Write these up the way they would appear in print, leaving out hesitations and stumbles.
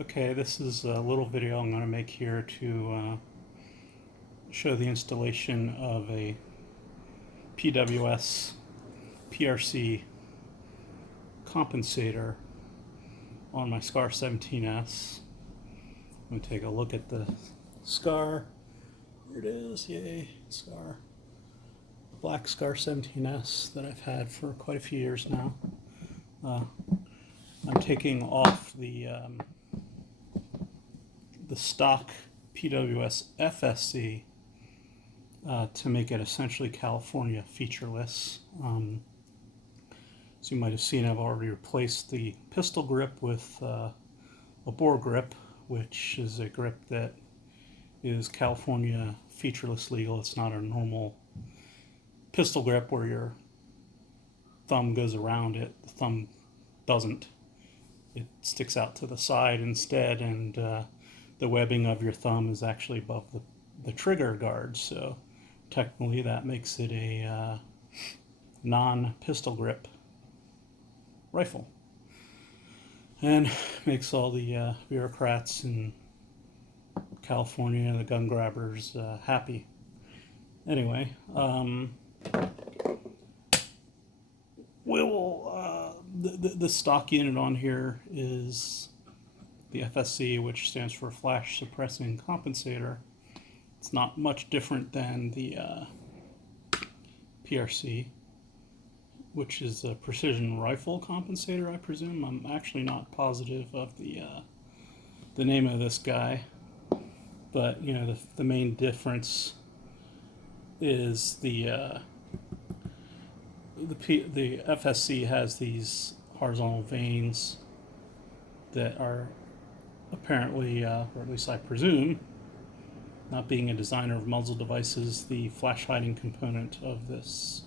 Okay, this is a little video I'm going to make here to show the installation of a PWS PRC compensator on my SCAR-17S. I'm going to take a look at the SCAR. Here it is, yay, SCAR. Black SCAR-17S that I've had for quite a few years now. I'm taking off the stock PWS FSC to make it essentially California featureless. As you might have seen, I've already replaced the pistol grip with a bore grip, which is a grip that is California featureless legal. It's not a normal pistol grip where your thumb goes around it. The thumb doesn't. It sticks out to the side instead, and the webbing of your thumb is actually above the trigger guard, so technically that makes it a non-pistol grip rifle, and makes all the bureaucrats in California, the gun grabbers, happy. Anyway, the stock unit on here is the FSC, which stands for Flash Suppressing Compensator. It's not much different than the PRC, which is a precision rifle compensator, I presume. I'm actually not positive of the name of this guy, but you know, the main difference is the FSC has these horizontal vanes that are apparently, or at least I presume, not being a designer of muzzle devices, the flash hiding component of this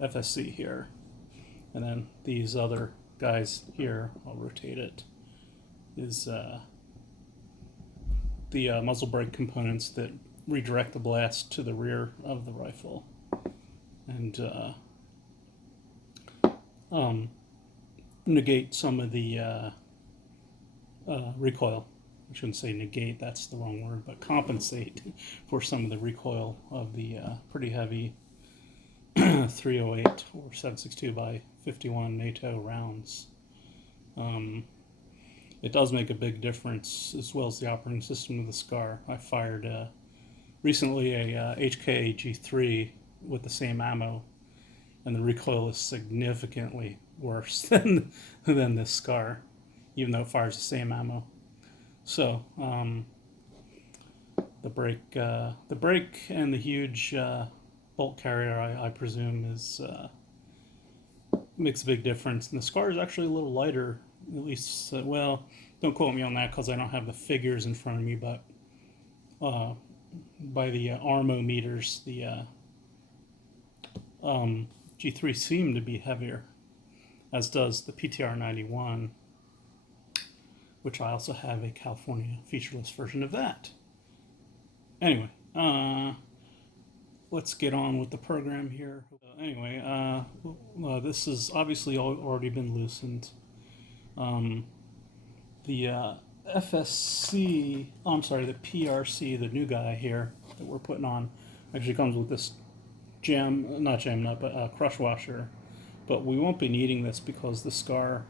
FSC here. And then these other guys here, I'll rotate it, is the muzzle brake components that redirect the blast to the rear of the rifle and negate some of the recoil. I shouldn't say negate, that's the wrong word, but compensate for some of the recoil of the pretty heavy 308 or 7.62 by 51 NATO rounds. It does make a big difference, as well as the operating system of the SCAR. I fired recently a HK G3 with the same ammo, and the recoil is significantly worse than this SCAR, even though it fires the same ammo. So the brake and the huge bolt carrier, I presume, is makes a big difference. And the SCAR is actually a little lighter, at least. Well, don't quote me on that because I don't have the figures in front of me, but by the ARMO meters, the G3 seemed to be heavier, as does the PTR 91, which I also have a California featureless version of that. Anyway, let's get on with the program here. Anyway, this has obviously already been loosened. The FSC, I'm sorry, the PRC, the new guy here that we're putting on, actually comes with this not jam nut, but crush washer. But we won't be needing this because the SCAR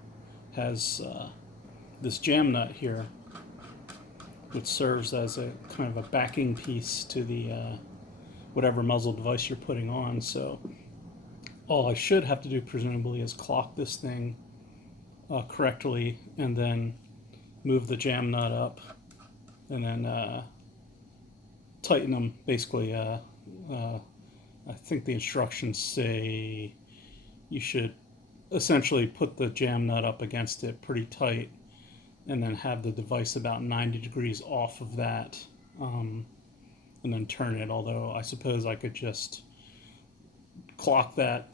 has this jam nut here, which serves as a kind of a backing piece to the whatever muzzle device you're putting on. So all I should have to do, presumably, is clock this thing correctly, and then move the jam nut up, and then tighten them. Basically, I think the instructions say you should essentially put the jam nut up against it pretty tight, and then have the device about 90 degrees off of that, and then turn it. Although I suppose I could just clock the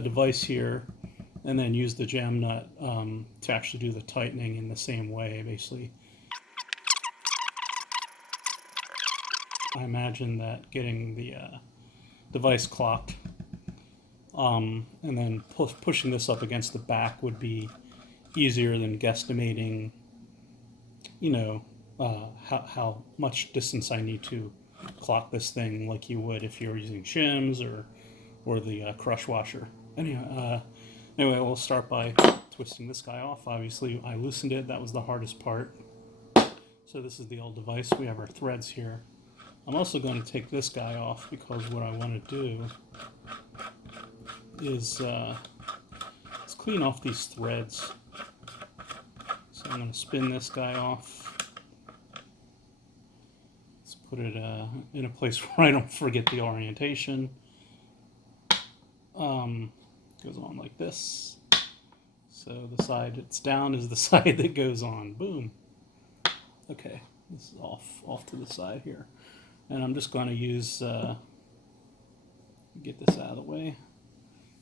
device here, and then use the jam nut to actually do the tightening in the same way. Basically, I imagine that getting the device clocked and then pushing this up against the back would be easier than guesstimating you know, how much distance I need to clock this thing like you would if you're using shims or the crush washer. Anyway, we'll start by twisting this guy off. Obviously, I loosened it. That was the hardest part. So this is the old device. We have our threads here. I'm also going to take this guy off because what I want to do is let's clean off these threads. So I'm going to spin this guy off. Let's put it in a place where I don't forget the orientation. Goes on like this. So the side it's down is the side that goes on. Boom. Okay, this is off to the side here. And I'm just going to use, get this out of the way,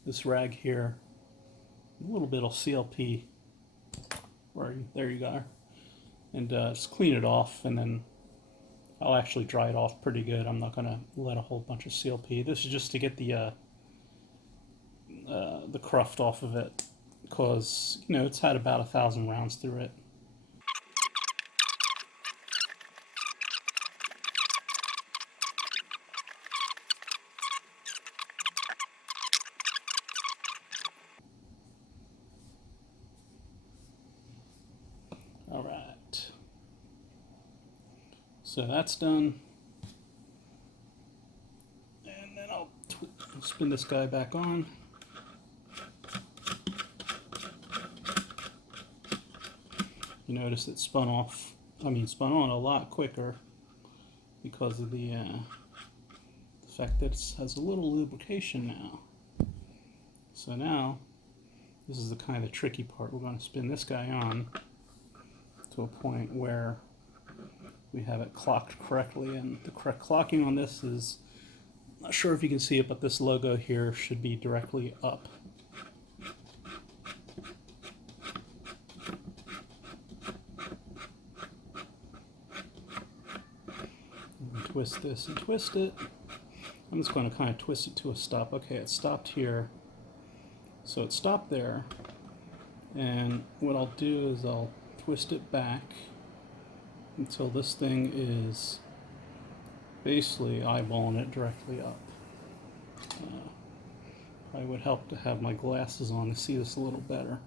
this rag here, a little bit of CLP, there you go, and just clean it off, and then I'll actually dry it off pretty good. I'm not going to let a whole bunch of CLP. This is just to get the cruft off of it, because, you know, it's had about 1,000 rounds through it. All right, so that's done, and then I'll spin this guy back on. You notice it spun on a lot quicker because of the fact that it has a little lubrication now. So now, this is the kind of tricky part. We're going to spin this guy on to a point where we have it clocked correctly, and the correct clocking on this is, I'm not sure if you can see it, but this logo here should be directly up. Twist this and twist it. I'm just going to kind of twist it to a stop. Okay, it stopped here. So it stopped there. And what I'll do is I'll twist it back until this thing is basically eyeballing it directly up. Probably would help to have my glasses on to see this a little better.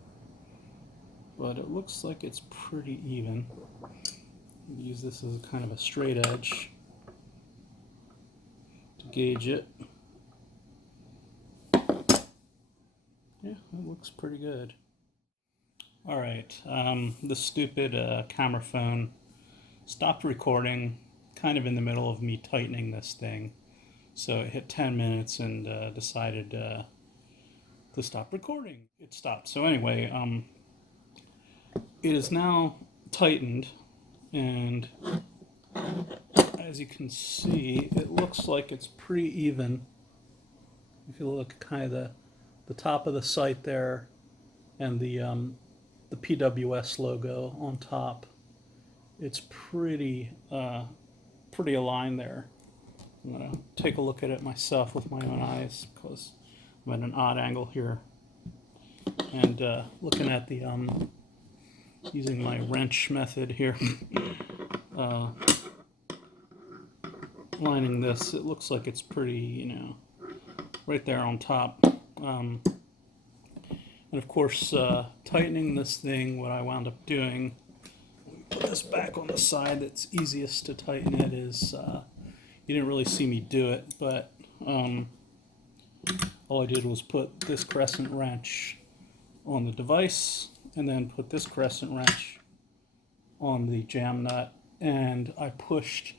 But it looks like it's pretty even. Use this as a kind of a straight edge to gauge it. Yeah, it looks pretty good. All right, the stupid camera phone stopped recording kind of in the middle of me tightening this thing. So it hit 10 minutes and decided to stop recording. It stopped. So anyway, it is now tightened, and as you can see, it looks like it's pretty even. If you look at kind of the top of the sight there and the PWS logo on top, it's pretty aligned there. I'm going to take a look at it myself with my own eyes because I'm at an odd angle here. And looking at the, using my wrench method here, lining this, it looks like it's pretty, you know, right there on top. And of course, tightening this thing, what I wound up doing, put this back on the side that's easiest to tighten it, is you didn't really see me do it, but all I did was put this crescent wrench on the device and then put this crescent wrench on the jam nut, and I pushed,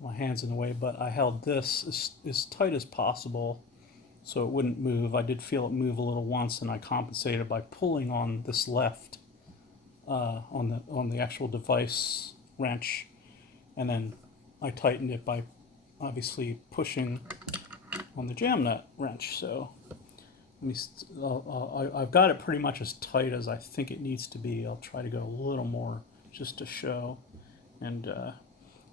my hands in the way, but I held this as tight as possible so it wouldn't move. I did feel it move a little once, and I compensated by pulling on this left on the actual device wrench, and then I tightened it by obviously pushing on the jam nut wrench. So I've got it pretty much as tight as I think it needs to be. I'll try to go a little more just to show, and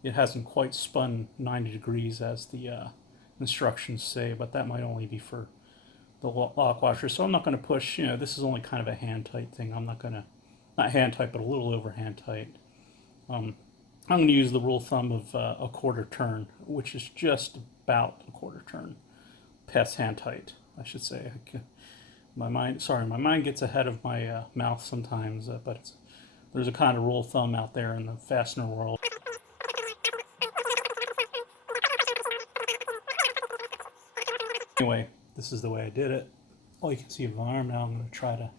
it hasn't quite spun 90 degrees as the instructions say, but that might only be for the lock washer. So I'm not going to push, you know, this is only kind of a hand tight thing. I'm not going to, not hand tight, but a little over hand tight. I'm going to use the rule of thumb of a quarter turn, which is just about a quarter turn past hand height, I should say. My mind gets ahead of my mouth sometimes, but there's a kind of rule of thumb out there in the fastener world. Anyway, this is the way I did it. All you can see of my arm now. I'm going to try to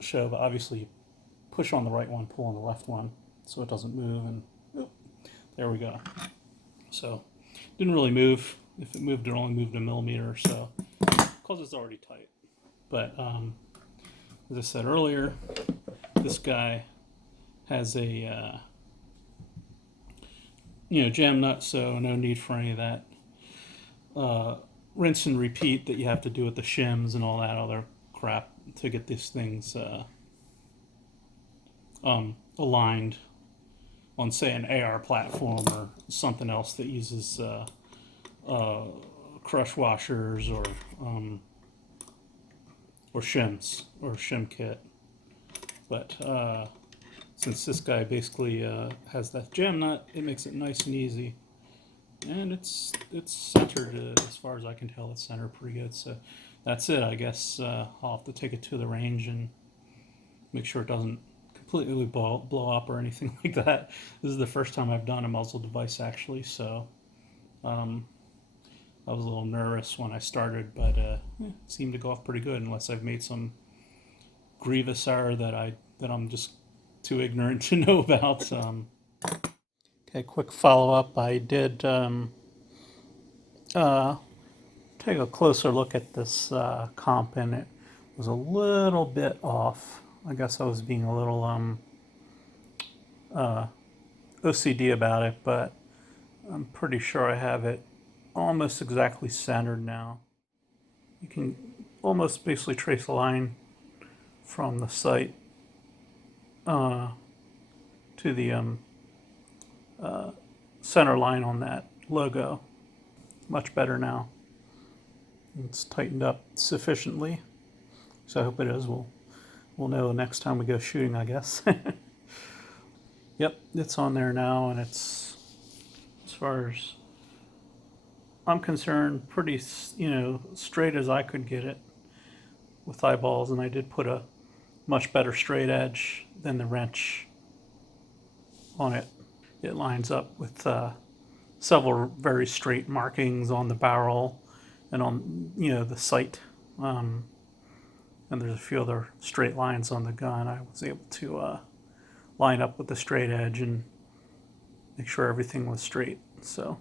show, but obviously push on the right one, pull on the left one, so it doesn't move, and oh, there we go. So didn't really move. If it moved, it only moved a millimeter or so, because it's already tight. But as I said earlier, this guy has a jam nut, so no need for any of that rinse and repeat that you have to do with the shims and all that other crap to get these things aligned on, say, an AR platform or something else that uses crush washers or shims or shim kit. But since this guy basically has that jam nut, it makes it nice and easy, and it's centered as far as I can tell. It's centered pretty good. So that's it. I guess I'll have to take it to the range and make sure it doesn't completely blow up or anything like that. This is the first time I've done a muzzle device, actually, so I was a little nervous when I started, but it seemed to go off pretty good, unless I've made some grievous error that I'm just too ignorant to know about. Okay, quick follow-up. I did take a closer look at this comp, and it was a little bit off. I guess I was being a little OCD about it, but I'm pretty sure I have it almost exactly centered now. You can almost basically trace a line from the sight to the center line on that logo. Much better now. It's tightened up sufficiently, so I hope it is. We'll know next time we go shooting, I guess. Yep, it's on there now, and it's, as far as I'm concerned, pretty, straight as I could get it with eyeballs, and I did put a much better straight edge than the wrench on it. It lines up with several very straight markings on the barrel and on the sight, and there's a few other straight lines on the gun. I was able to line up with the straight edge and make sure everything was straight. So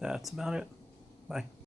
that's about it. Bye.